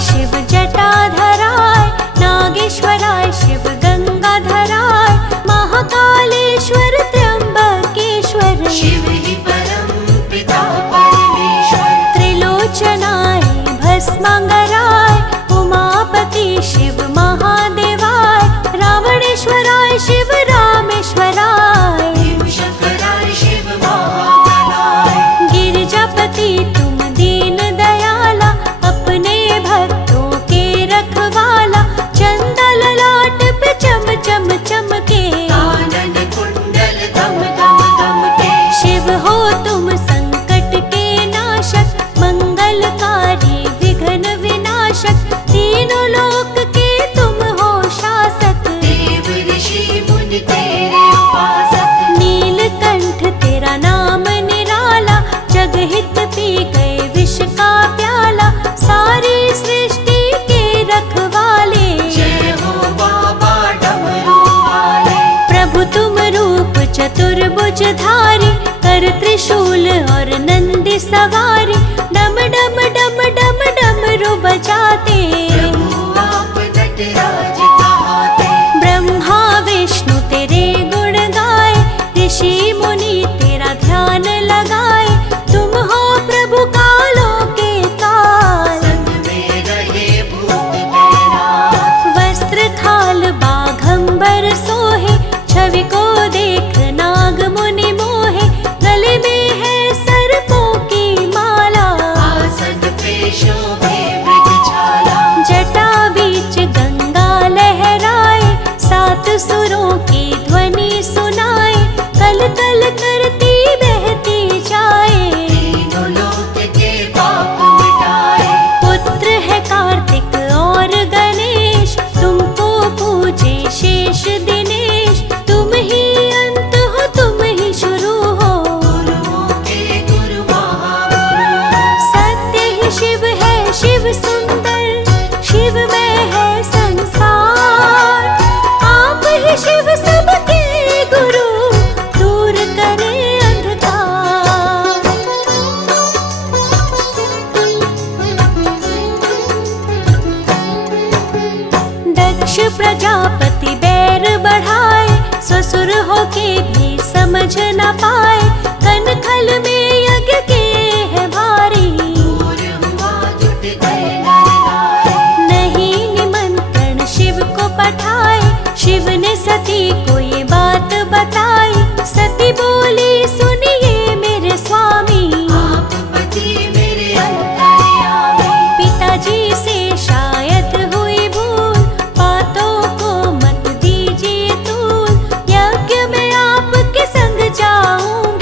शिव जटाधराय, नागेश्वराय शिव गंगाधराय, महाकालेश्वर त्र्यंबकेश्वर शिव ही परम पिता परमेश्वर। त्रिलोचनाय भस्मांगराय, उमापति शिव महादेवाय, रावणेश्वराय शिव रामेश्वराय, भीमशंकराय शिव महाबलाय। गिरिजापति तुम दीन दयाला, अपने भक्तों के रखवाला, चंदा ललाट पे चम चम चमके, कानन कुंडल दम दम दमके। शिव हो तुम संकट के नाशक, मंगलकारी विघ्न विनाशक, तीनों लोक के तुम हो शासक, देव ऋषि मुनि तेरे उपासक। नीलकंठ तेरा नाम निराला, जगहित पी गए विष का प्याला, सारी सृष्टि के रखवाले। जय हो बाबा डमरू वाले। प्रभु तुम रूप चतुर्भुजधारी, कर त्रिशूल और नंदी सवारी, डम डम डम डम डमरू बजाते, प्रभु आप नटराज कहाते। ब्रह्मा विष्णु तेरे गुण गाए, ऋषि मुनि तेरा ध्यान लगाए, तुम हो प्रभु कालों के काल। संग में रहे भूत बैराग। वस्त्र थाल बाघंबर सोहे, छवि को देख नाग मुनि मोहे, गले में है सर्पों की माला, आसन पे शोभे मृगछाला। जटा बीच गंगा लहराए, सात सुरों की ध्वनि सुनाए, कल कल करती बहती जाए, तीनों लोक के पाप मिटाए। पुत्र है कार्तिक और गणेश, तुमको पूजे शेष दिनेश, तुम ही अंत हो तुम ही शुरू हो, गुरुओं के गुरु महागुरु। सत्य ही शिव है शिव सुंदर, शिव में है संसार, आप ही शिव सबके गुरु, दूर करे अंधकार। दक्ष प्रजापति बैर बढ़ाए, ससुर होके भी समझ न पाए, कनखल में यज्ञ के है भारी, दूर हुआ जुट गए नर नारी। नहीं निमंत्रण शिव को पठाए, शिव ने सती को ये बात बताई, सती बोली सुनिए मेरे स्वामी, आप पति मेरे अंतर्यामी। पिताजी से शायद हुई भूल, बातों को मत दीजिए तूल, यज्ञ में आपके संग जाऊं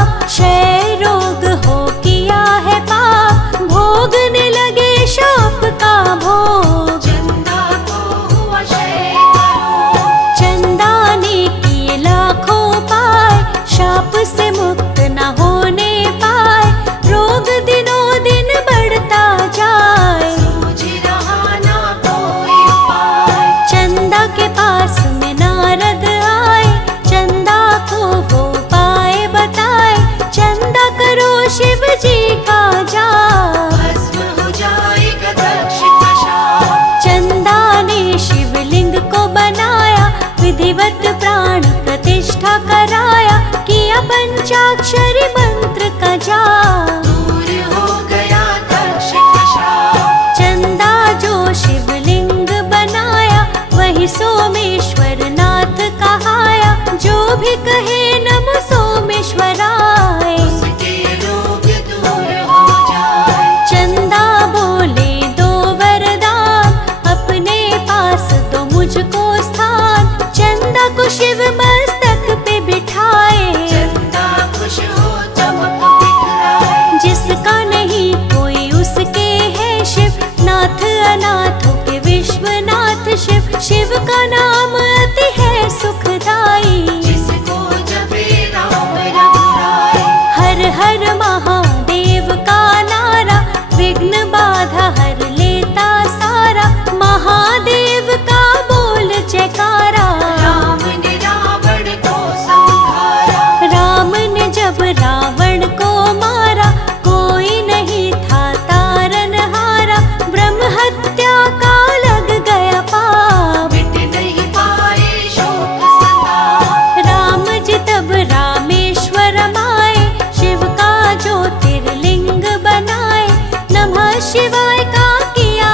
पाप, क्षय रोग हो किया है पाप, भोगने लगे शाप का भोग। चंदा को हुआ क्षय करो, चंदा ने किए लाखों पाए, शाप से मुक्त न होने पाए, रोग दिनों दिन बढ़ता जाए। सूझ रहा ना कोई उपाय, चंदा के पास में नारद आए, चंदा को वो उपाय बताए, चंदा करो शिव जी का जाप। भस्म हो जाएगा दक्ष का शाप। चंदा ने शिवलिंग को बनाया, विधिवत प्राण प्रतिष्ठा कराया, किया पंचाक्षरी मंत्र का जाप। दूर हो गया दक्ष का शाप। चंदा जो शिवलिंग बनाया, वही सोमेश्वर नाथ कहाया, जो भी कहे नमो सोमेश्वराय। उसके रोग दूर हो जाए। चंदा बोले दो वरदान, अपने पास दो मुझको स्थान, चंदा को शिव मस्तक पे बिठाए। चंदा खुश हो चमक बिखराए। जिसका नहीं कोई उसके है शिव, नाथ अनाथों के विश्वनाथ शिव, शिव का नाम अति है सुखदाई। जिसको जपे राम रघुराई। हर हर महादेव का नारा, विघ्न बाधा हर लेता सारा, महादेव का बोल जयकारा। राम ने रावण को संहारा। राम ने जब रावण को मारा, कोई नहीं था तारनहारा, ब्रह्म हत्या का लग गया पाप। मिट नहीं पाए शोक सताप। राम जी तब रामेश्वर आए, शिव का ज्योतिर्लिंग बनाए, नमः शिवाय का किया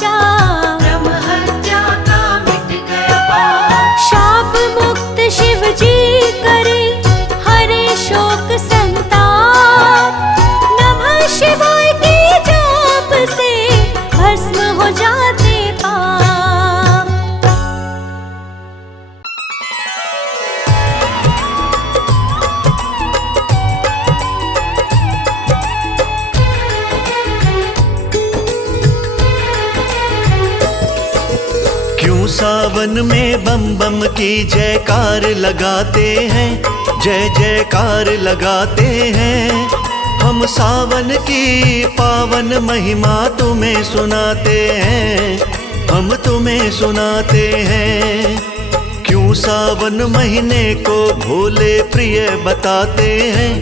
जाप। ब्रह्म हत्या का मिट गया पाप। शाप मुक्त शिव जी करे, हरे शोक संताप, नमः शिवाय के जाप से भस्म हो जाते पाप। क्यों सावन में बम बम की जयकार लगाते हैं, जय जयकार लगाते हैं। हम सावन की पावन महिमा तुम्हें सुनाते हैं, हम तुम्हें सुनाते हैं। क्यों सावन महीने को भोले प्रिय बताते हैं,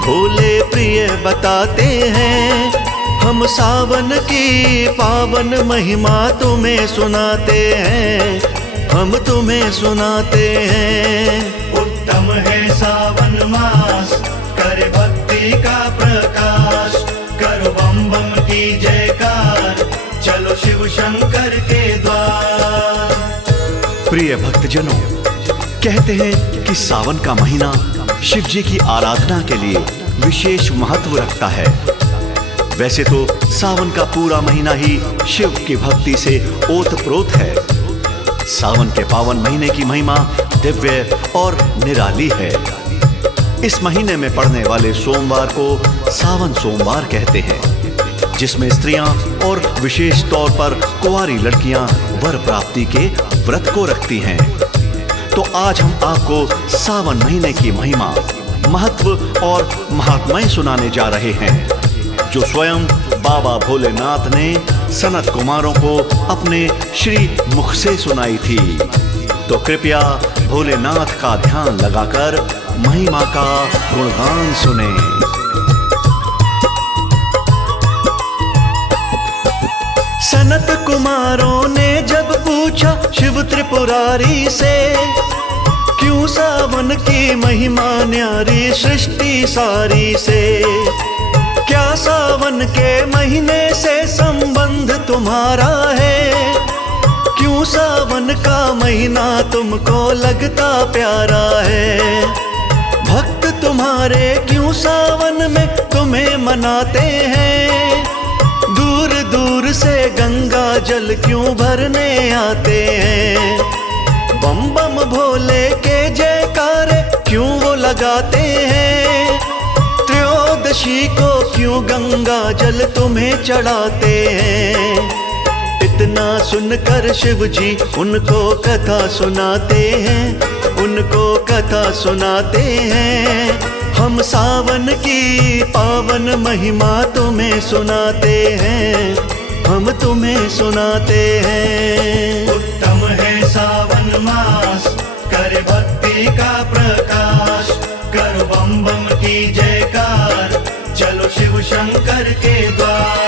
भोले प्रिय बताते हैं। हम सावन की पावन महिमा तुम्हें सुनाते हैं, हम तुम्हें सुनाते हैं। उत्तम है सावन मास, कर भक्ति का प्रकाश, करो बम बम की जयकार, चलो शिव शंकर के द्वार। प्रिय भक्तजनों, कहते हैं कि सावन का महीना शिव जी की आराधना के लिए विशेष महत्व रखता है। वैसे तो सावन का पूरा महीना ही शिव की भक्ति से ओतप्रोत है। सावन के पावन महीने की महिमा दिव्य और निराली है। इस महीने में पड़ने वाले सोमवार को सावन सोमवार कहते हैं, जिसमें स्त्रियां और विशेष तौर पर कुंवारी लड़कियां वर प्राप्ति के व्रत को रखती हैं। तो आज हम आपको सावन महीने की महिमा, महत्व और महात्म्य सुनाने जा रहे हैं, जो स्वयं बाबा भोलेनाथ ने सनत कुमारों को अपने श्री मुख से सुनाई थी। तो कृपया भोलेनाथ का ध्यान लगाकर महिमा का गुणगान सुने। सनत कुमारों ने जब पूछा शिव त्रिपुरारी से, क्यों सावन की महिमा न्यारी सृष्टि सारी से, क्या सावन के महीने से संबंध तुम्हारा है, क्यों सावन का महीना तुमको लगता प्यारा है। भक्त तुम्हारे क्यों सावन में तुम्हें मनाते हैं, दूर दूर से गंगा जल क्यों भरने आते हैं। बम बम भोले के जयकारे क्यों वो लगाते हैं, ऋषि को क्यों गंगा जल तुम्हें चढ़ाते हैं। इतना सुनकर शिव जी उनको कथा सुनाते हैं, उनको कथा सुनाते हैं। हम सावन की पावन महिमा तुम्हें सुनाते हैं, हम तुम्हें सुनाते हैं। उत्तम है सावन मास, कर भक्ति का प्रकाश, कर बम बम की जयकार, चलो शिव शंकर के द्वार।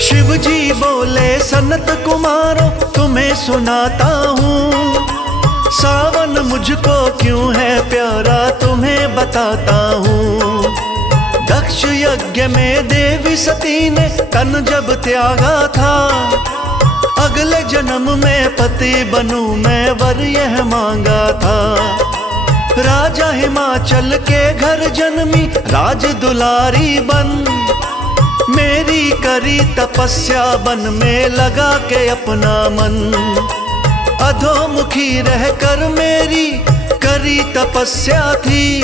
शिव जी बोले सनत कुमारों तुम्हें सुनाता हूँ, सावन मुझको क्यों है प्यारा तुम्हें बताता हूँ। दक्ष यज्ञ में देवी सती ने तन जब त्यागा था, अगले जन्म में पति बनूं मैं वर यह मांगा था। राजा हिमाचल के घर जन्मी राज दुलारी बन, मेरी करी तपस्या बन में लगा के अपना मन। अधोमुखी रहकर मेरी करी तपस्या थी,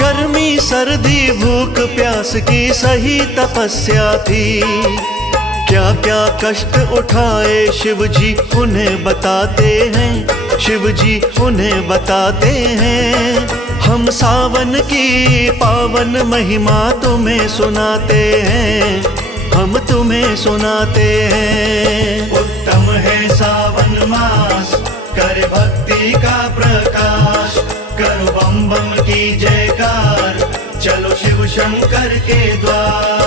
गर्मी सर्दी भूख प्यास की सही तपस्या थी। क्या क्या कष्ट उठाए शिव जी उन्हें बताते हैं, शिव जी उन्हें बताते हैं। हम सावन की पावन महिमा तुम्हें सुनाते हैं, हम तुम्हें सुनाते हैं। उत्तम है सावन मास, कर भक्ति का प्रकाश, कर बम बम की जयकार, चलो शिव शंकर के द्वार।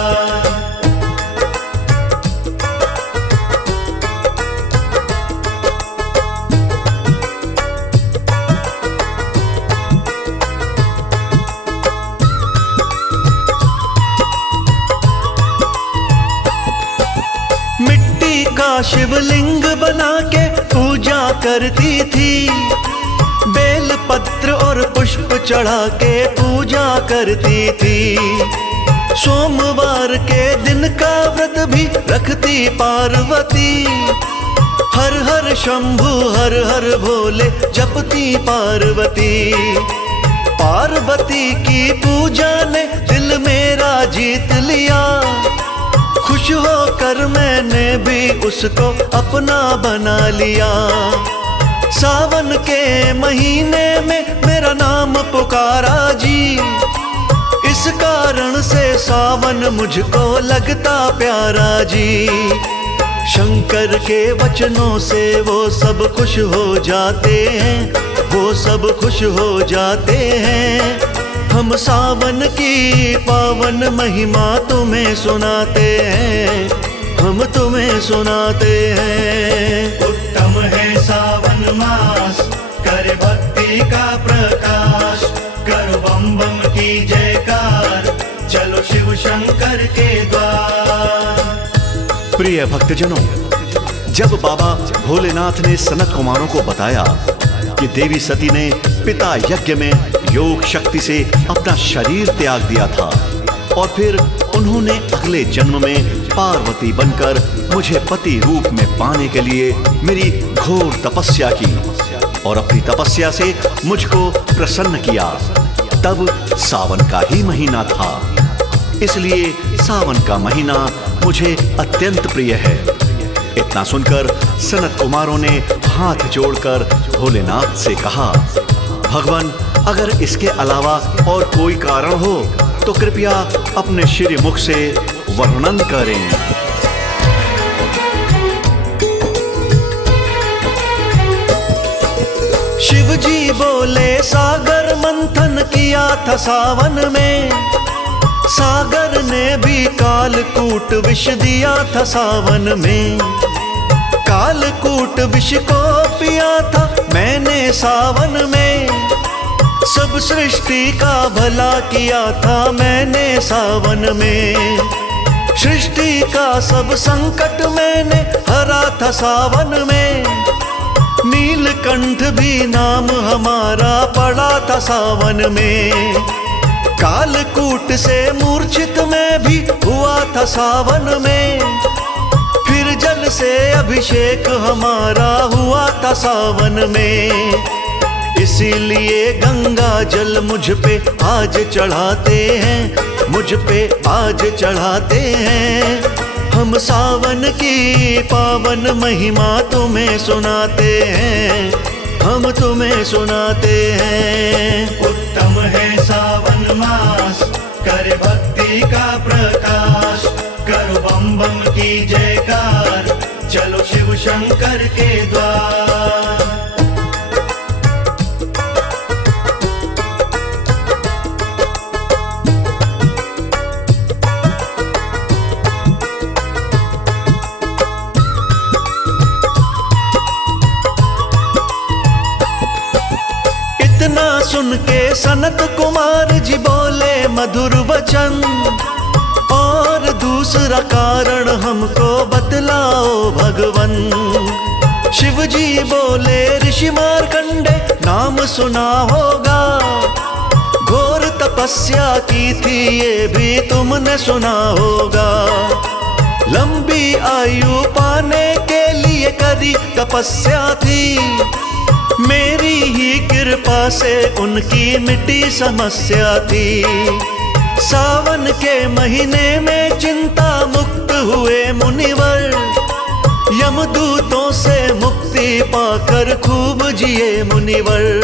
शिवलिंग बना के पूजा करती थी, बेल पत्र और पुष्प चढ़ा के पूजा करती थी। सोमवार के दिन का व्रत भी रखती पार्वती, हर हर शंभु हर हर भोले जपती पार्वती। पार्वती की पूजा ने दिल मेरा जीत लिया, खुश होकर मैंने भी उसको अपना बना लिया। सावन के महीने में मेरा नाम पुकारा जी, इस कारण से सावन मुझको लगता प्यारा जी। शंकर के वचनों से वो सब खुश हो जाते हैं, वो सब खुश हो जाते हैं। हम सावन की पावन महिमा तुम्हें सुनाते हैं, हम तुम्हें सुनाते हैं। उत्तम है सावन मास, कर भक्ति का प्रकाश, कर बम बम की जयकार, चलो शिव शंकर के द्वार। प्रिय भक्तजनों, जब बाबा भोलेनाथ ने सनत कुमारों को बताया कि देवी सती ने पिता यज्ञ में योग शक्ति से अपना शरीर त्याग दिया था और फिर उन्होंने अगले जन्म में पार्वती बनकर मुझे पति रूप में पाने के लिए मेरी घोर तपस्या की और अपनी तपस्या से मुझको प्रसन्न किया, तब सावन का ही महीना था। इसलिए सावन का महीना मुझे अत्यंत प्रिय है। इतना सुनकर सनत कुमारों ने हाथ जोड़कर भोलेनाथ से कहा, भगवान, अगर इसके अलावा और कोई कारण हो तो कृपया अपने श्री मुख से वर्णन करें। शिव जी बोले, सागर मंथन किया था सावन में, सागर ने भी कालकूट विष दिया था सावन में। कालकूट विष को पिया था मैंने सावन में, सब सृष्टि का भला किया था मैंने सावन में। सृष्टि का सब संकट मैंने हरा था सावन में, नीलकंठ भी नाम हमारा पड़ा था सावन में। कालकूट से मूर्छित में भी हुआ था सावन में। फिर जल से अभिषेक हमारा हुआ था सावन में। इसीलिए गंगा जल मुझ पे आज चढ़ाते हैं, मुझ पे आज चढ़ाते हैं। हम सावन की पावन महिमा तुम्हें सुनाते हैं, हम तुम्हें सुनाते हैं। उत्तम है सावन मास, करे भक्ति का प्रकाश। करो बम बम की जयकार, चलो शिव शंकर के द्वार। इतना सुन के सनत कुमार जी बोले मधुर वचन, और दूसरा कारण हमको बतलाओ भगवन। शिव जी बोले ऋषि मार्कंडे नाम सुना होगा, घोर तपस्या की थी ये भी तुमने सुना होगा। लंबी आयु पाने के लिए करी तपस्या थी, मेरी ही कृपा से उनकी मिटी समस्या थी। सावन के महीने में चिंता मुक्त हुए मुनिवर, यमदूतों से मुक्ति पाकर खूब जिए मुनिवर।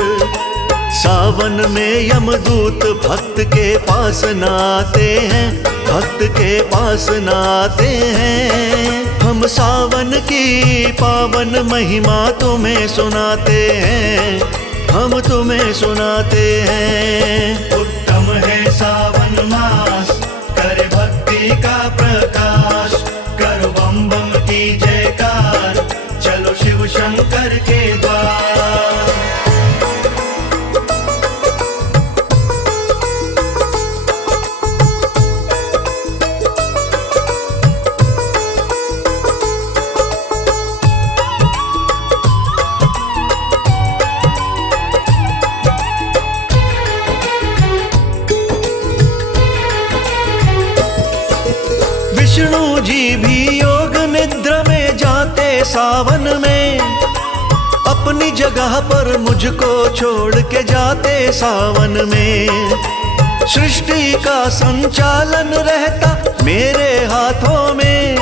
सावन में यमदूत भक्त के पास न आते हैं, भक्त के पास न आते हैं। हम सावन की पावन महिमा तुम्हें सुनाते हैं, हम तुम्हें सुनाते हैं। उत्तम है सावन मास, करे भक्ति का प्रकाश। करो बम बम की जयकार, चलो शिव शंकर के द्वार। विष्णु जी भी योग निद्रा में जाते सावन में, अपनी जगह पर मुझको छोड़ के जाते सावन में। सृष्टि का संचालन रहता मेरे हाथों में,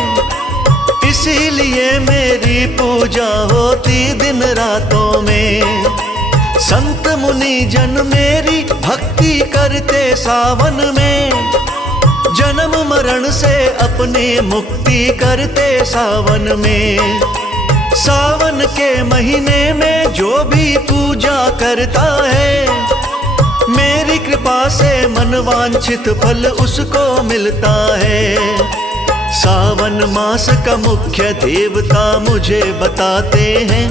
इसीलिए मेरी पूजा होती दिन रातों में। संत मुनि जन मेरी भक्ति करते सावन में, जन्म मरण से अपनी मुक्ति करते सावन में। सावन के महीने में जो भी पूजा करता है, मेरी कृपा से मनवांछित फल उसको मिलता है। सावन मास का मुख्य देवता मुझे बताते हैं,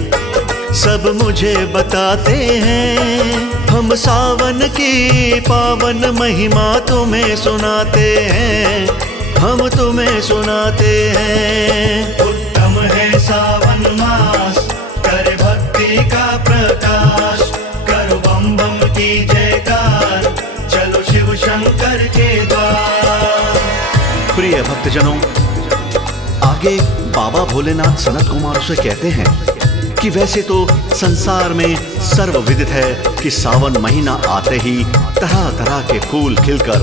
सब मुझे बताते हैं। हम सावन की पावन महिमा तुम्हें सुनाते हैं, हम तुम्हें सुनाते हैं। उत्तम है सावन मास, करे भक्ति का प्रकाश। करो बम बम की जयकार, चलो शिव शंकर के द्वार। प्रिय भक्तजनों, आगे बाबा भोलेनाथ सनत कुमार से कहते हैं कि वैसे तो संसार में सर्वविदित है कि सावन महीना आते ही तरह तरह के फूल खिलकर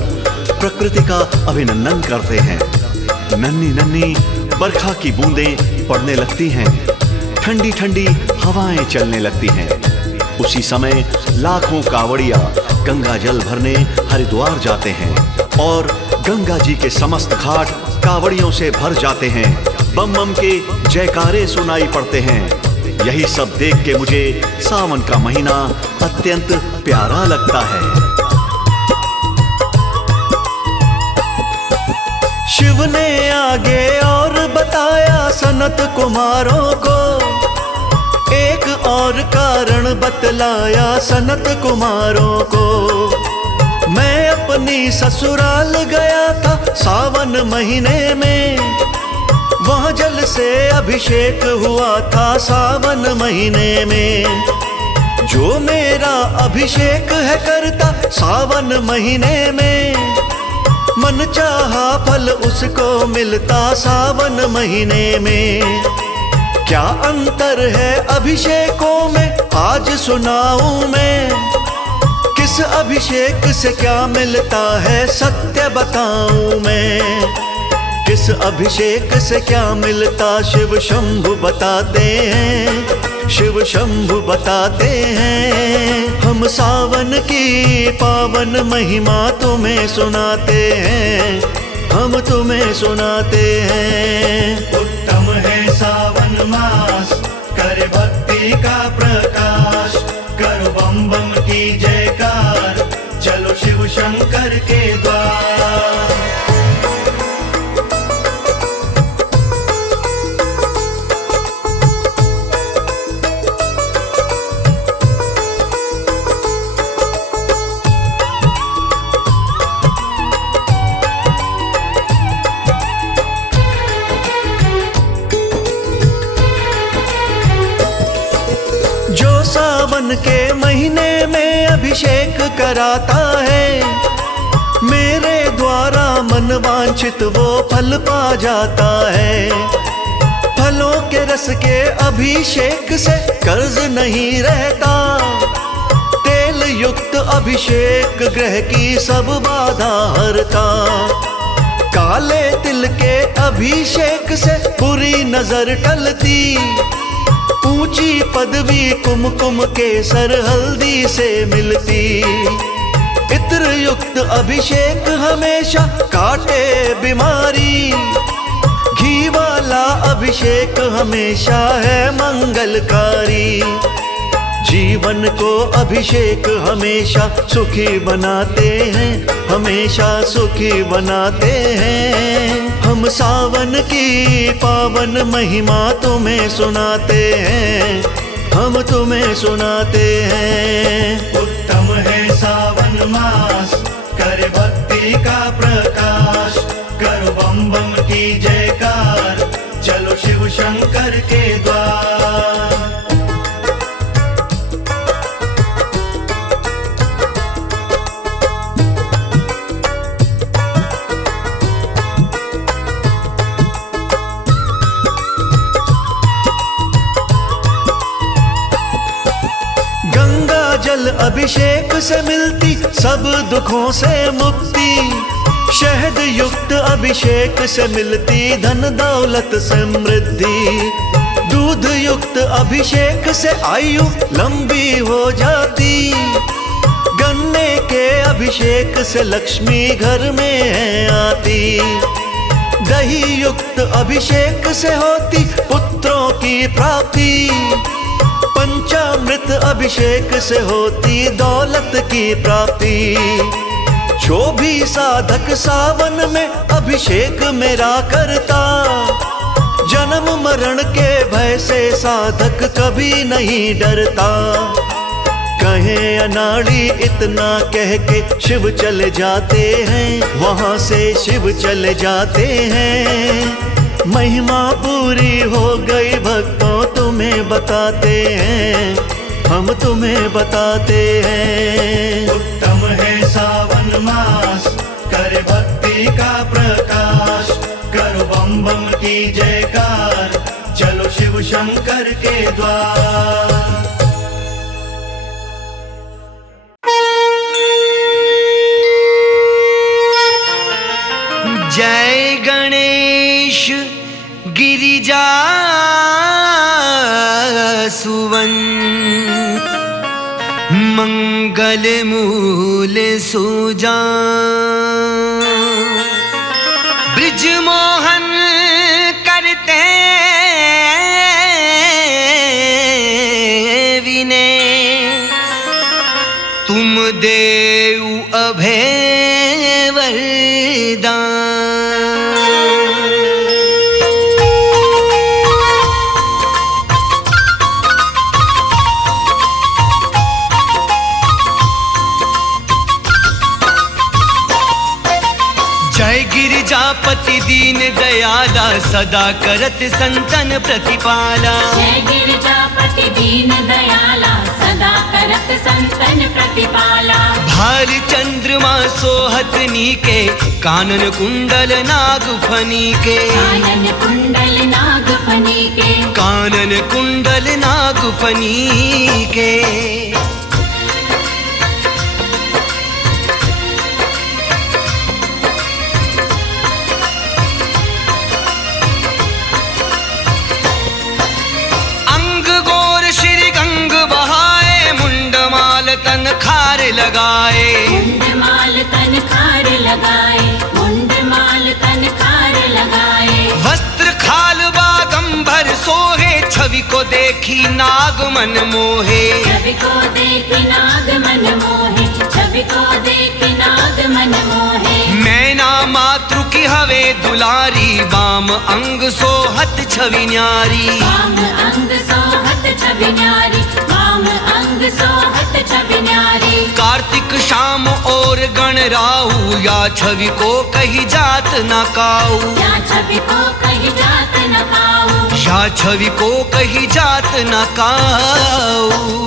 प्रकृति का अभिनंदन करते हैं। नन्ही नन्ही बरखा की बूंदें पड़ने लगती हैं, ठंडी ठंडी हवाएं चलने लगती हैं। उसी समय लाखों कावड़िया गंगा जल भरने हरिद्वार जाते हैं और गंगा जी के समस्त घाट कावड़ियों से भर जाते हैं। बम बम के जयकारे सुनाई पड़ते हैं। यही सब देख के मुझे सावन का महीना अत्यंत प्यारा लगता है। शिव ने आगे और बताया सनत कुमारों को, एक और कारण बतलाया सनत कुमारों को। मैं अपनी ससुराल गया था सावन महीने में, वहाँ जल से अभिषेक हुआ था सावन महीने में। जो मेरा अभिषेक है करता सावन महीने में, मन चाहा फल उसको मिलता सावन महीने में। क्या अंतर है अभिषेकों में आज सुनाऊं मैं, किस अभिषेक से क्या मिलता है सत्य बताऊं मैं। किस अभिषेक से क्या मिलता शिव शंभु बताते हैं, शिव शंभु बताते हैं। हम सावन की पावन महिमा तुम्हें सुनाते हैं, हम तुम्हें सुनाते हैं। उत्तम है सावन मास, करे भक्ति का प्रकाश। करो बम बम की जयकार, चलो शिव शंकर के द्वार। सावन के महीने में अभिषेक कराता है, मेरे द्वारा मन वांछित वो फल पा जाता है। फलों के रस के अभिषेक से कर्ज नहीं रहता, तेल युक्त अभिषेक ग्रह की सब बाधा हरता। काले तिल के अभिषेक से बुरी नजर टलती, ऊंची पदवी कुमकुम केसर हल्दी से मिलती। इत्र युक्त अभिषेक हमेशा काटे बीमारी, घी वाला अभिषेक हमेशा है मंगलकारी। जीवन को अभिषेक हमेशा सुखी बनाते हैं, हमेशा सुखी बनाते हैं। हम सावन की पावन महिमा तुम्हें सुनाते हैं, हम तुम्हें सुनाते हैं। उत्तम है सावन मास, करे भक्ति का प्रकाश। करो बम बम की जयकार, चलो शिव शंकर के द्वार। जल अभिषेक से मिलती सब दुखों से मुक्ति, शहद युक्त अभिषेक से मिलती धन दौलत समृद्धि। दूध युक्त अभिषेक से आयु लंबी हो जाती, गन्ने के अभिषेक से लक्ष्मी घर में है आती। दही युक्त अभिषेक से होती पुत्रों की प्राप्ति, पंचामृत अभिषेक से होती दौलत की प्राप्ति। जो भी साधक सावन में अभिषेक मेरा करता, जन्म मरण के भय से साधक कभी नहीं डरता। कहे अनाड़ी इतना कह के शिव चले जाते हैं, वहां से शिव चले जाते हैं। महिमा पूरी हो गई भक्तों तुम्हें बताते हैं, हम तुम्हें बताते हैं। उत्तम है सावन मास, करे भक्ति का प्रकाश। करो बम बम की जयकार, चलो शिव शंकर के द्वार। जय गणेश गिरिजा सुवन, मंगल मूल सुजा। ब्रिज मोहन करते विनय, तुम देव अभय वरदान। गिरिजापति दीन दयाला सदा करत संतन प्रतिपाला। जय गिरिजापति दीन दयाला सदा करत संतन प्रतिपाला। भाल चंद्रमा सोहत नीके कानन कुंडल नाग फनी के। कानन कुंडल नाग फनी के। कानन कुंडल नाग फनी के। खार लगाए। मुंडमाल तन खार लगाए। मुंडमाल तन खार लगाए। वस्त्र खाल बागंबर सोहे छवि को देखी नाग मन मोहे। छवि को देखी नाग मन मोहे। छवि को देखी नाग मन मोहे। मैना मातृ की हवे दुलारी वाम अंग सोहत छवि न्यारी। वाम अंग सोहत छवि न्यारी। वाम अंग सोहत छवि न्यारी। कार्तिक शाम और गण राहु या छवि को कही जात न काऊ। या छवि को कही जात न काऊ। या छवि को कही जात न काऊ।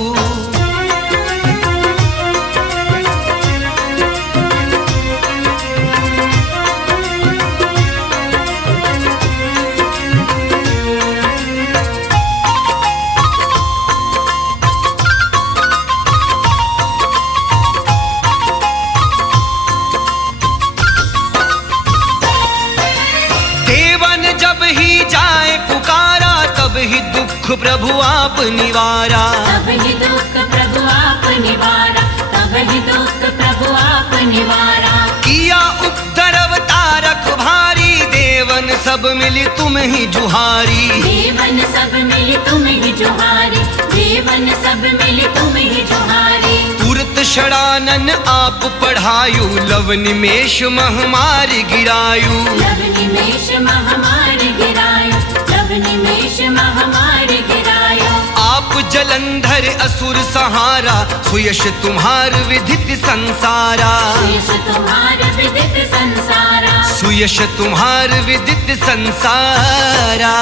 ही दुख प्रभु आप निवारा। तब ही दुख प्रभु आप निवारा। तब ही दुख प्रभु आप निवारा। किया उपद्रव तारक भारी देवन सब मिली तुम ही जुहारी। देवन सब मिली तुम ही जुहारी। देवन सब मिली तुम ही जुहारी। तुरत षडानन आप पढ़ायु लव निमेष महामारी गिरायु। लव निमेष महामारी गिरायो। लव निमेष महामारी गिरायो। आप जलंधर असुर सहारा सुयश तुम्हार विदित संसारा। सुयश तुम्हार विदित संसारा। सुयश तुम्हार विदित संसारा।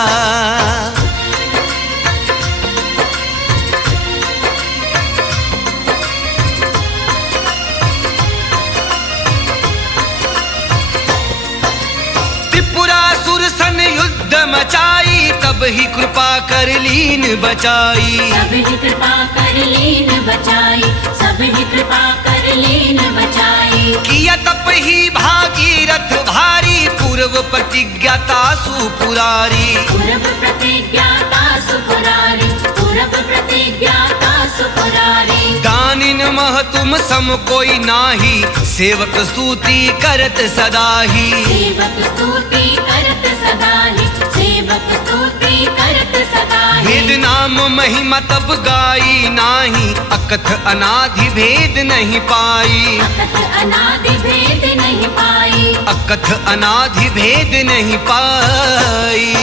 मचाई तब ही कृपा कर लीन बचाई। सब ही कृपा कर लीन बचाई। सब ही कृपा कर लीन बचाई। किया तप ही भागीरथ भारी पूर्व प्रतिज्ञाता सुपुरारी। पूर्व प्रतिज्ञाता सुपुरारी। पूर्व प्रतिज्ञाता सुपुरारी। दानिन मह तुम सम कोई नाही सेवक स्तुति करत सदाही। सेवक स्तुति करत सदाही। सेवक स्तुति करत सदाही। भेद नाम महिमा तब गाई नाही अकथ अनाधि भेद नहीं पाई। अकथ अनादि भेद नहीं पाई। अकथ अनाधि भेद नहीं पाई।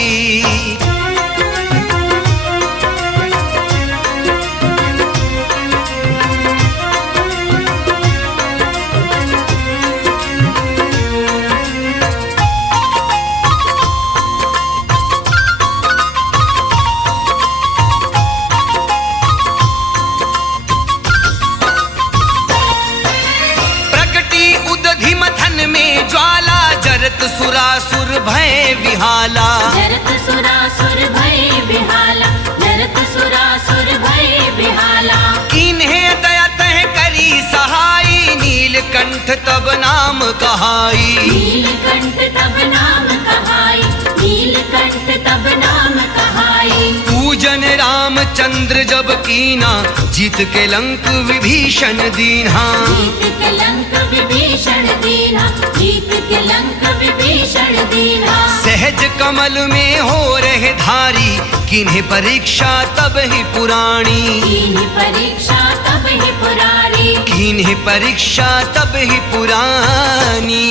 जरत सुरासुर भय विहाला। जरत सुरासुर भय विहाला। जरत सुरासुर भय विहाला। किन्हे दया तह करी सहाई नीलकंठ तब नाम कहाई। नीलकंठ तब नाम कहाई। नीलकंठ तब नाम कहाई। पूजन रामचंद्र जब कीना जीत के लंक विभीषण दीन्हा। जीत के लंक विभीषण दीन्हा। जीत के लंक विभीषण दीन्हा। सहज कमल में हो रहे धारी किन्हे परीक्षा तब ही पुराणी। किन्हीं परीक्षा तब ही पुरारी। किन्हे परीक्षा तब ही पुरानी।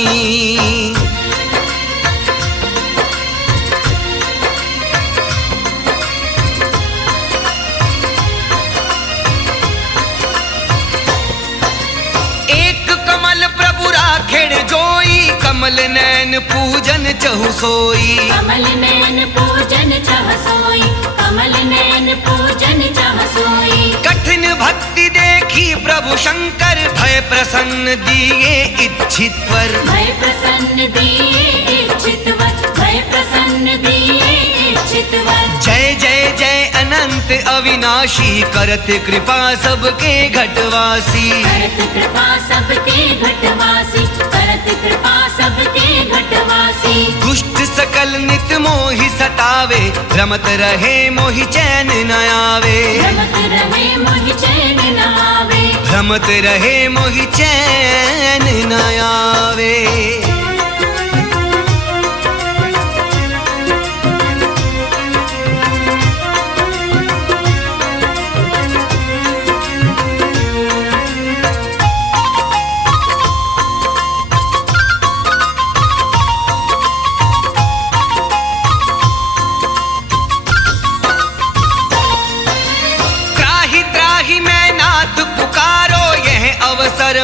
कमल नैन पूज चहु सोई। कमल नयन पूजन चह सोई, कमल नयन पूजन चह सोई। कठिन भक्ति देखी प्रभु शंकर, भय प्रसन्न दिए इच्छित वर। भय प्रसन्न दिए इच्छित वर, भय प्रसन्न दिए इच्छित वर। जय जय जय अनंत अविनाशी, करत कृपा सबके घटवासी। करत कृपा सबके घटवासी, करत कृपा सबके घटवासी। दुष्ट सकल नित मोहि सतावे, रमत रहे मोहि चैन न आवे। रमत रहे मोहि चैन न आवे, रमत रहे मोहि चैन न आवे।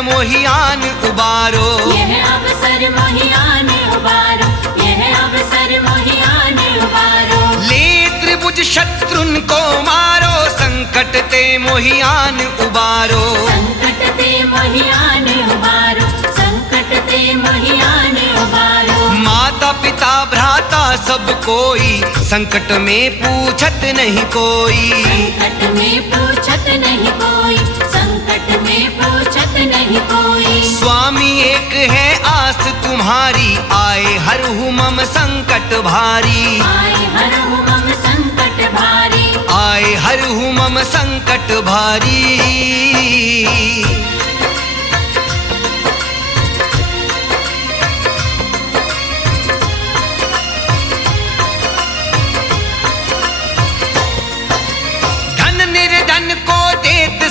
मोहियान उबारो, यह अवसर मोहियान उबारो, यह अवसर मोहियान उबारो। ले त्रिभुज शत्रुन को मारो, संकट ते मोहियान उबारो। संकट ते मोहियान उबारो, संकट ते मोहियान उबारो। माता पिता भ्राता सब कोई, संकट में पूछत नहीं कोई। संकट में पूछत नहीं कोई, संकट में पूछत नहीं कोई। स्वामी एक है आस तुम्हारी, आए हरहु मम संकट भारी। आए हरहु मम संकट भारी, आए हरहु मम संकट भारी।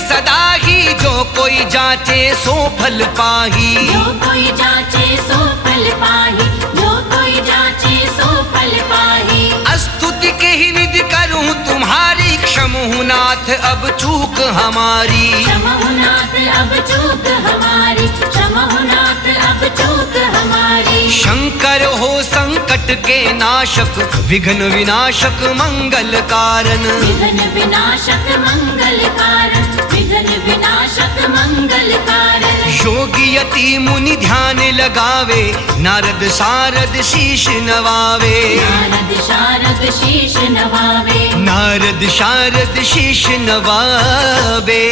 सदा ही जो कोई जाचे सो फल पाही। जो कोई जाचे सो फल पाही, जो कोई जाचे सो फल पाही। स्तुति के ही निधि करूं तुम्हारी, क्षमहु नाथ अब चूक हमारी। क्षमहु नाथ अब चूक हमारी, क्षमहु नाथ अब चूक हमारी। शंकर हो संकट के नाशक, विघ्न विनाशक मंगल कारण। विघ्न विनाशक मंगल कारण, विघ्न विनाशक मंगल कारण। योगी यति मुनि ध्यान लगावे, नारद शारद शीश नवावे। नारद शारद शीश नवावे, नारद शारद शीश नवावे।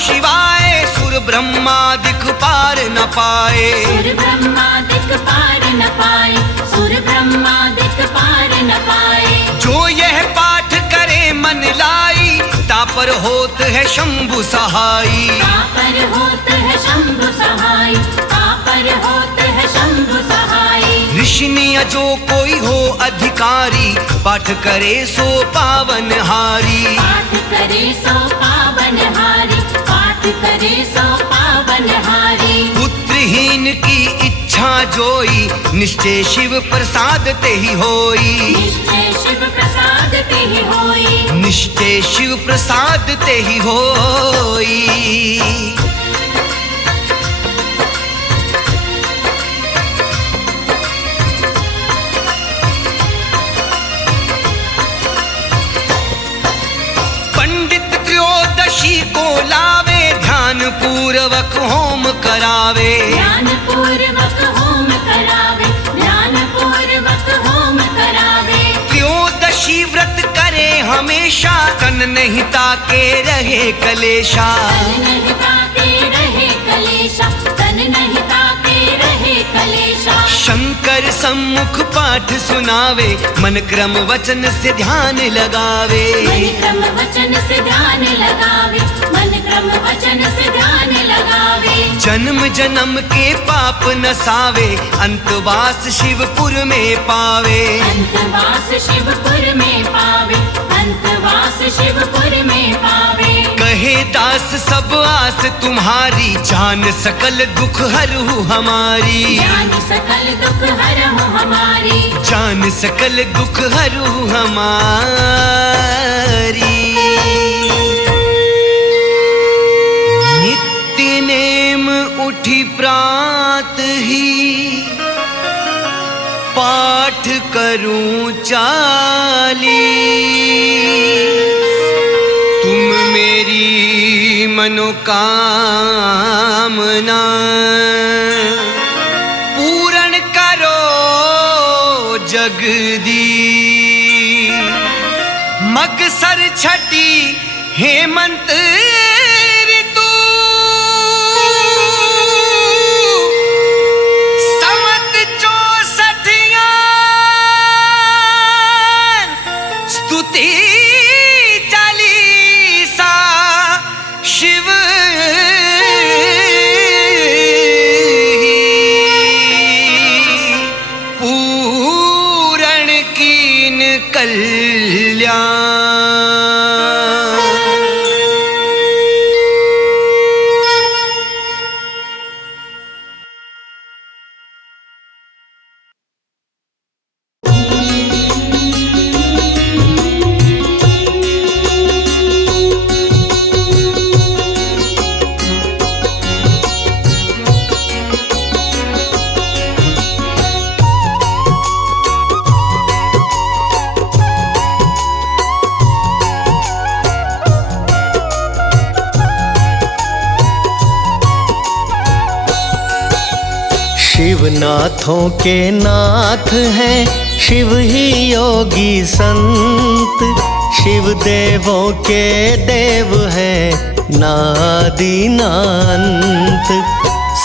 शिवाय सुर ब्रह्मा दिख पार न पाए। सुर ब्रह्मा दिख पार न पाए, सुर ब्रह्मा दिख पार न पाए। जो यह पाठ करे मन लाई, तापर होत है शंभु सहाई। तापर होत है शंभु सहाय, तापर होत है शंभु सहाय। ऋषिनिय जो कोई हो अधिकारी, पाठ करे सो पावन हारी। पाठ करे सो पावन हारी, पाठ करे सो पावन हारी। पुत्रहीन की इच्छा जोई, निश्चय शिव प्रसाद ते ही होई। निश्चय शिव प्रसाद ते ही होई, निश्चय शिव प्रसाद ते ही होई। को लावे, ध्यान पूर्वक होम करावे। ध्यान पूर्वक होम करावे, ध्यान पूर्वक होम करावे। त्रयोदशी व्रत करे हमेशा, तन नहीं ताके रहे कलेशा। तन नहीं ताके रहे कलेशा, तन नहीं ताके रहे कलेशा। शंकर सम्मुख पाठ सुनावे, मन क्रम वचन से ध्यान लगावे। मन क्रम वचन से ध्यान लगावे, मन क्रम वचन से ध्यान लगावे। जन्म जन्म के पाप नसावे, अंतवास शिवपुर में पावे। अंतवास शिवपुर में पावे, अंतवास शिवपुर में पावे। कहे दास सब आस तुम्हारी, जान सकल दुख हरहु हमारी। जान सकल दुख हरहु हमारी, जान सकल दुख हरहु हमारी। नित्य नेम उठी प्रात ही, पाठ करूं चाली। तुम मेरी मनोकामना पूर्ण करो जगदी। मगसर छठी हेमंत ऋतु, संवत 64 स्तुति चालीसा शिव पूरण कीन कल्याण। शिवनाथों के नाथ हैं, शिव ही योगी संत। शिव देवों के देव हैं, नादि नांत।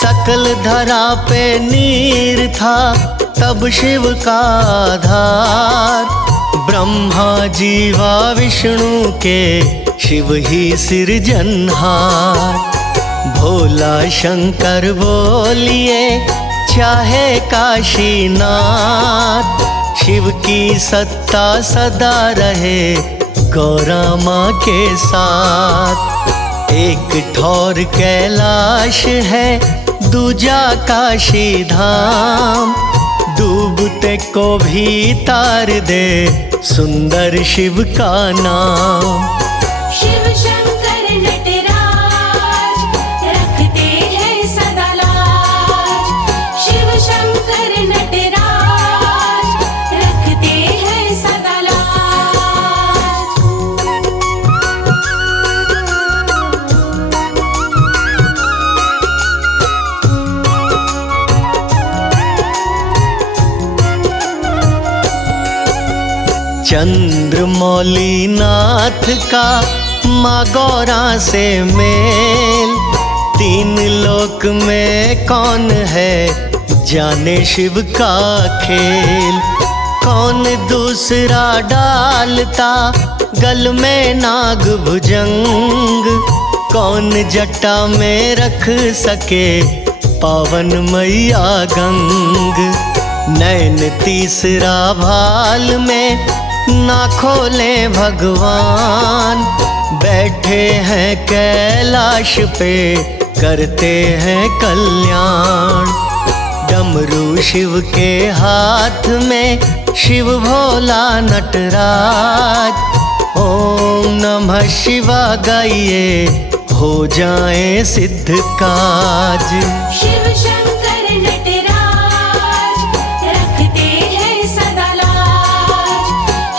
सकल धरा पे नीर था, तब शिव का आधार। ब्रह्मा जीवा विष्णु के, शिव ही सिरजनहार। भोला शंकर बोलिए, चाहे काशीनाथ। शिव की सत्ता सदा रहे, गौरा माँ के साथ। एक ठौर कैलाश है, दूजा काशी धाम। डूबते को भी तार दे, सुंदर शिव का नाम। शिव शंकर नटराज रखते हैं सदा लाज। शिव शंकर नटराज रखते हैं सदा लाज। चंद्रमौली नाथ का माँ गौरा से मेल। तीन लोक में कौन है, जाने शिव का खेल। कौन दूसरा डालता, गल में नाग भुजंग। कौन जटा में रख सके, पावन मैया गंग। नैन तीसरा भाल में, ना खोले भगवान। बैठे हैं कैलाश पे, करते हैं कल्याण। डमरू शिव के हाथ में, शिव भोला नटराज। ओम नमः शिवाय गाइए, हो जाए सिद्ध काज। शिव शंकर नटराज रखते हैं सदा लाज।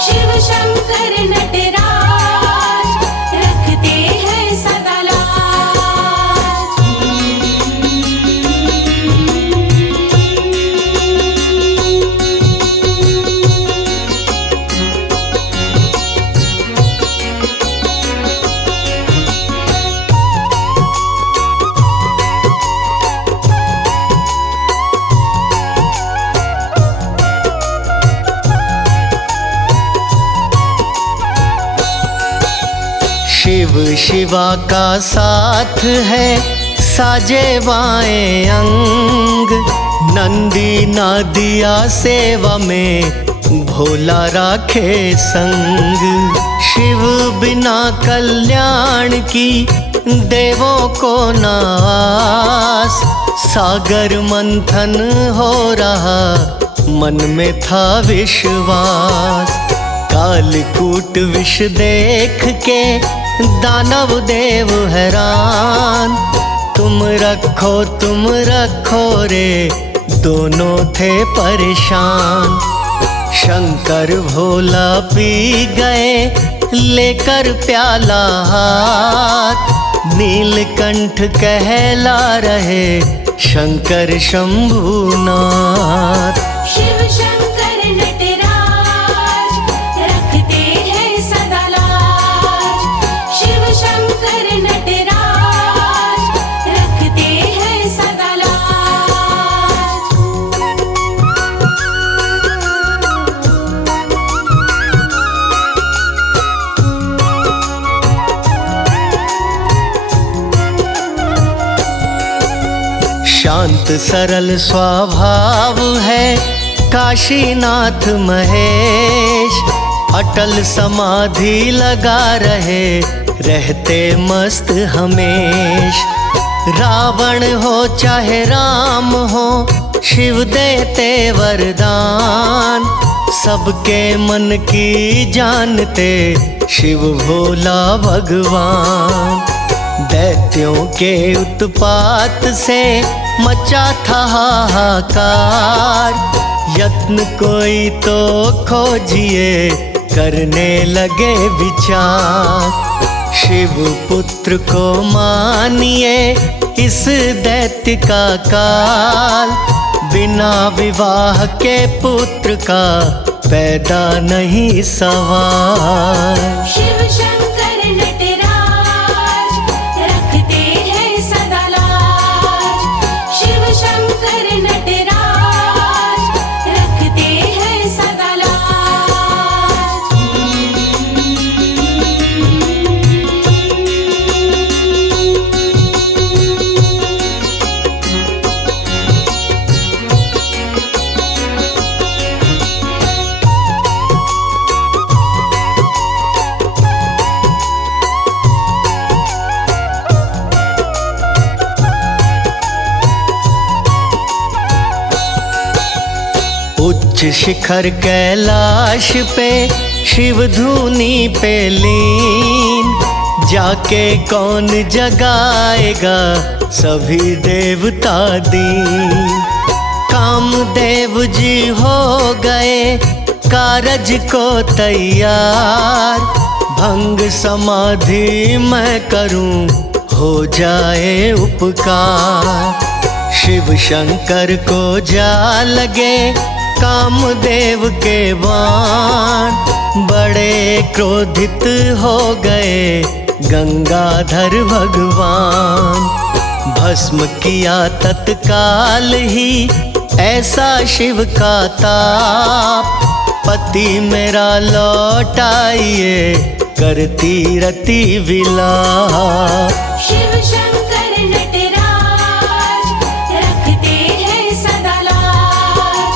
शिव शंकर नटराज रखते हैं सदा लाज। शिवा का साथ है साजे बाएं अंग, नंदी नादिया सेवा में भोला राखे संग। शिव बिना कल्याण की देवों को नास, सागर मंथन हो रहा मन में था विश्वास। कालकूट विष देख के दानव देव हैरान, तुम रखो रे दोनों थे परेशान। शंकर भोला पी गए लेकर प्याला हाथ, नीलकंठ कहला रहे शंकर शंभुनाथ। शिव शंकर नटराज रखते हैं सदा लाज, शिव शंकर नटराज रखते हैं सदा लाज। शांत सरल स्वभाव है काशीनाथ महेश, अटल समाधि लगा रहे रहते मस्त हमेश। रावण हो चाहे राम हो शिव देते वरदान, सबके मन की जानते शिव भोला भगवान। दैत्यों के उत्पात से मचा था हाहाकार, यत्न कोई तो खोजिए करने लगे विचार। शिव पुत्र को मानिए इस दैत्य का काल, बिना विवाह के पुत्र का पैदा नहीं सवाल। शिव शंकर नटराज रखते हैं सदा लाज, शिव शंकर नटराज रखते हैं सदा लाज। उच्च शिखर कैलाश पे शिव धुनी पे लीन, जाके कौन जगाएगा सभी देवता दीन। कामदेव जी हो गए कारज को तैयार, भंग समाधि मैं करूं हो जाए उपकार। शिव शंकर को जा लगे कामदेव के बाण, बड़े क्रोधित हो गए गंगाधर भगवान। भस्म किया तत्काल ही ऐसा शिव का ताप, पति मेरा लौटाइए करती रति विलाप। शिव शंकर नटराज रखते हैं सदा लाज,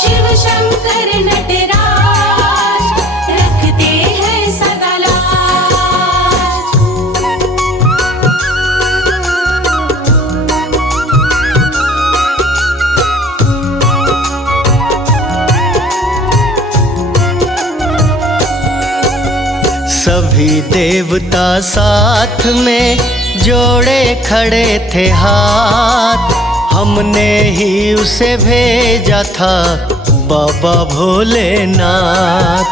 शिव शंकर नटराज रखते हैं सदा लाज। सभी देवता साथ में जोड़े खड़े थे हाथ, हमने ही उसे भेजा था बाबा भोलेनाथ।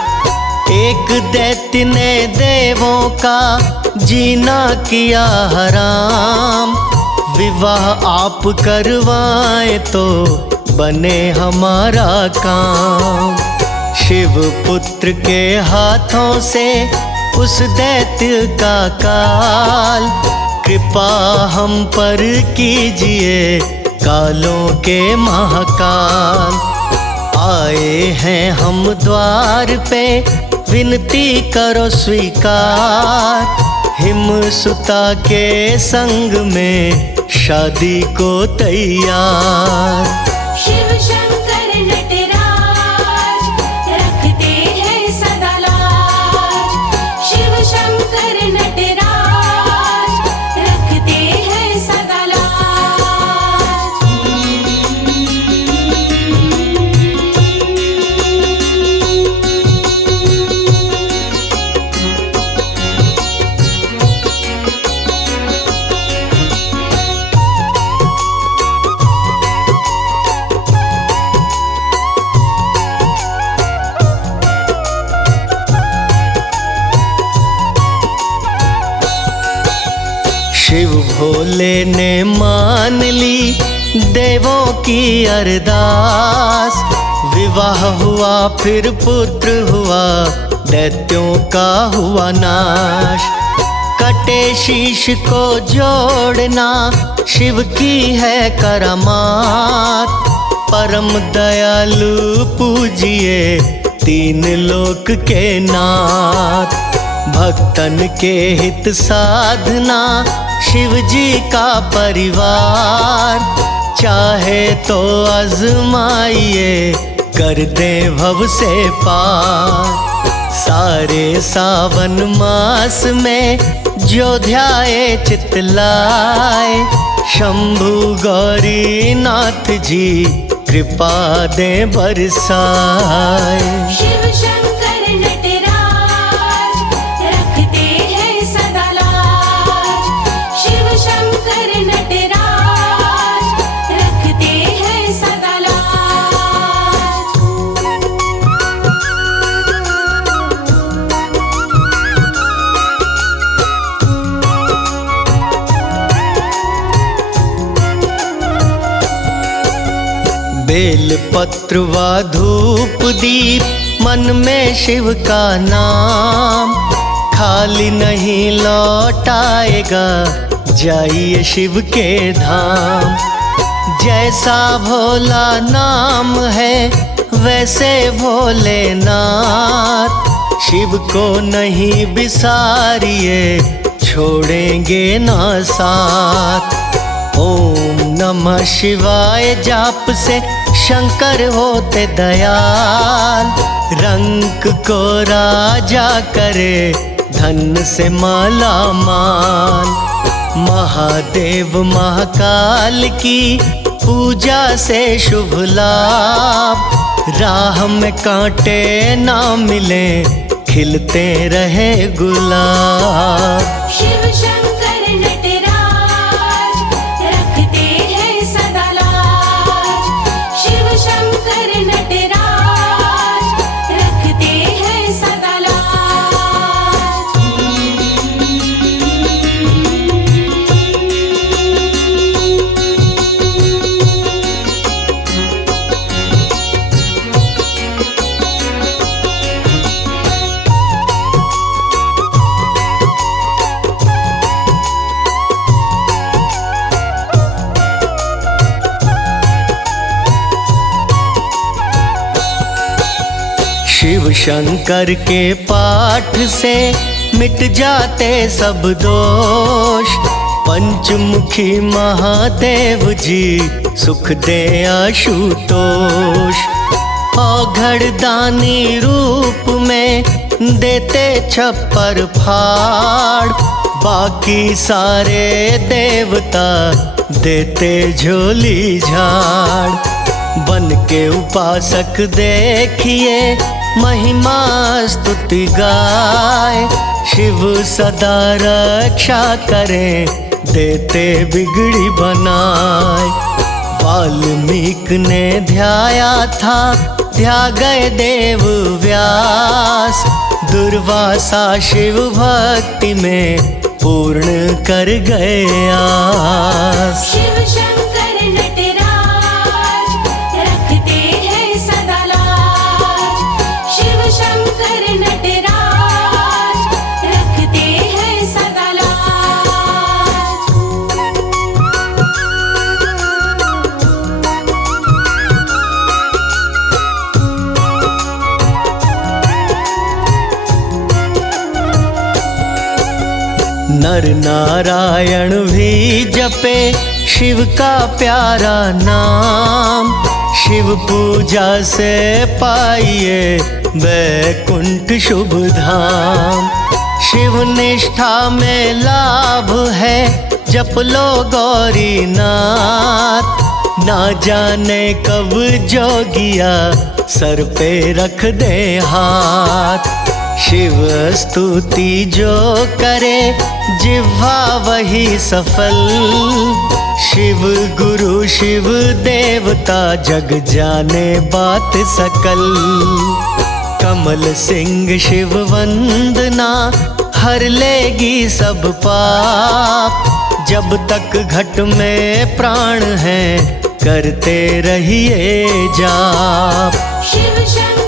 एक दैत्य ने देवों का जीना किया हराम, विवाह आप करवाएं तो बने हमारा काम। शिव पुत्र के हाथों से उस दैत्य का काल, कृपा हम पर कीजिए कालों के महाकाल। आए हैं हम द्वार पे विनती करो स्वीकार, हिमसुता के संग में शादी को तैयार। शिव शंकर नटराज रखते हैं सदा लाज। शिव शंकर नटराज रखते हैं सदा लाज। शिव भोले ने मान ली देवों की अरदास। विवाह हुआ फिर पुत्र हुआ, दैत्यों का हुआ नाश। कटे शीश को जोड़ना शिव की है करामात। परम दयालु पूजिए तीन लोक के नाथ। भक्तन के हित साधना शिव जी का परिवार। चाहे तो आजमाइए कर दे भव से पार। सारे सावन मास में जो ध्याए चित लाए, शंभु गौरी नाथ जी कृपा दे बरसाए। शिव शंकर नटराज रखते हैं सदा लाज। शिव शंकर नटराज रखते हैं सदा लाज। बेल पत्र व धूप दीप मन में शिव का नाम। खाली नहीं लौटाएगा जाइए शिव के धाम। जैसा भोला नाम है वैसे भोलेनाथ। शिव को नहीं बिसारिए छोड़ेंगे ना साथ। ओम नमः शिवाय जाप से शंकर होते दयाल। रंक को राजा करे धन से माला माल। महादेव महाकाल की पूजा से शुभ लाभ। राह में कांटे ना मिले खिलते रहे गुलाब। शिव शंकर नटराज रखते हैं सदा लाज। शिव शंकर नटराज रखते हैं सदा लाज। शिव शंकर के पाठ से मिट जाते सब दोष। पंचमुखी महादेव जी सुख दे आशुतोष। औघड़ दानी रूप में देते छप्पर फाड़। बाकी सारे देवता देते झोली झाड़। बन के उपासक देखिए महिमा स्तुति गाए। शिव सदा रक्षा करे देते बिगड़ी बनाए। वाल्मीकि ने ध्याया था ध्या गए देव व्यास। दुर्वासा शिव भक्ति में पूर्ण कर गए आस। शिव शंकर नटराज रखते हैं सदा लाज। शिव शंकर नटराज रखते हैं सदा लाज। नर नारायण भी जपे शिव का प्यारा नाम। शिव पूजा से पाइए वैकुंठ शुभ धाम। शिव निष्ठा में लाभ है जप लो गौरी नाथ। ना जाने कब जोगिया सर पे रख दे हाथ। शिव स्तुति जो करे जिह्वा वही सफल। शिव गुरु शिव देवता जग जाने बात सकल। कमल सिंह शिव वंदना हर लेगी सब पाप। जब तक घट में प्राण है करते रहिए जाप। शिव शंकर